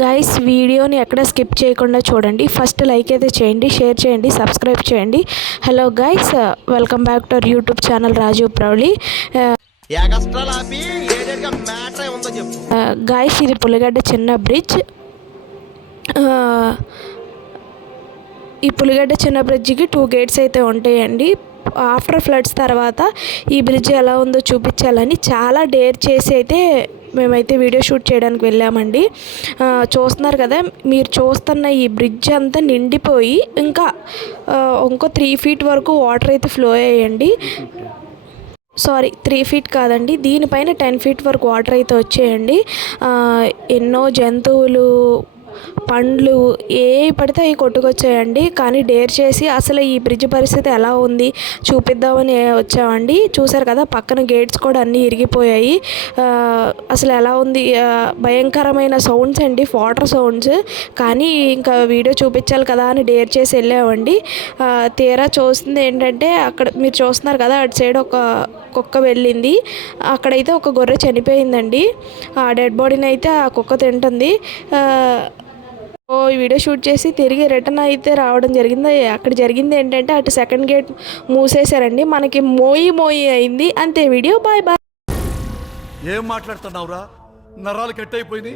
Guys వీడియోని ఎక్కడ skip చేయకుండా చూడండి. ఫస్ట్ లైక్ అయితే చేయండి షేర్ చేయండి సబ్స్క్రైబ్ చేయండి. Hello guys welcome back to our YouTube channel Raju ప్రౌలి ఎగస్ట్రాలు ఆపి ఏడేడిగా మ్యాటర్ ఉందో చెప్పు. గాయస్ ఇది పులిగడ్డ చిన్న బ్రిడ్జ్ ఈ పులిగడ్డ చిన్న బ్రిడ్జికి టూ గేట్స్ అయితే ఉంటాయండి. ఆఫ్టర్ ఫ్లడ్స్ తర్వాత ఈ బ్రిడ్జ్ ఎలా ఉందో చూపించాలని చాలా డేర్ చేసి అయితే మేమైతే వీడియో షూట్ చేయడానికి వెళ్ళామండి. చూస్తున్నారు కదా మీరు చూస్తున్న ఈ బ్రిడ్జ్ అంతా నిండిపోయి ఇంకా ఇంకో త్రీ ఫీట్ వరకు వాటర్ అయితే ఫ్లో అయ్యండి. సారీ త్రీ ఫీట్ కాదండి దీనిపైన టెన్ ఫీట్ వరకు వాటర్ అయితే వచ్చేయండి. ఎన్నో జంతువులు పండ్లు ఏ పడితే అవి కొట్టుకొచ్చాయండి. కానీ డేర్ చేసి అసలు ఈ బ్రిడ్జ్ పరిస్థితి ఎలా ఉంది చూపిద్దామని వచ్చామండి. చూసారు కదా పక్కన గేట్స్ కూడా అన్నీ ఇరిగిపోయాయి. అసలు ఎలా ఉంది? భయంకరమైన సౌండ్స్ అండి వాటర్ సౌండ్స్. కానీ ఇంకా వీడియో చూపించాలి కదా అని డేర్ చేసి వెళ్ళామండి. తీరా చూస్తుంది ఏంటంటే అక్కడ మీరు చూస్తున్నారు కదా అటు సైడ్ ఒక కుక్క వెళ్ళింది. అక్కడైతే ఒక గొర్రె చనిపోయిందండి. ఆ డెడ్ బాడీని అయితే ఆ కుక్క తింటుంది. ఈ వీడియో షూట్ చేసి తిరిగి రిటర్న్ అయితే రావడం జరిగింది. అక్కడ జరిగింది ఏంటంటే అటు సెకండ్ గేట్ మూసేశారండి. మనకి మోయి మోయి అయింది. అంతే వీడియో. Bye bye. ఏం మాట్లాడుతున్నావురా? నరాలు కట్ అయిపోయింది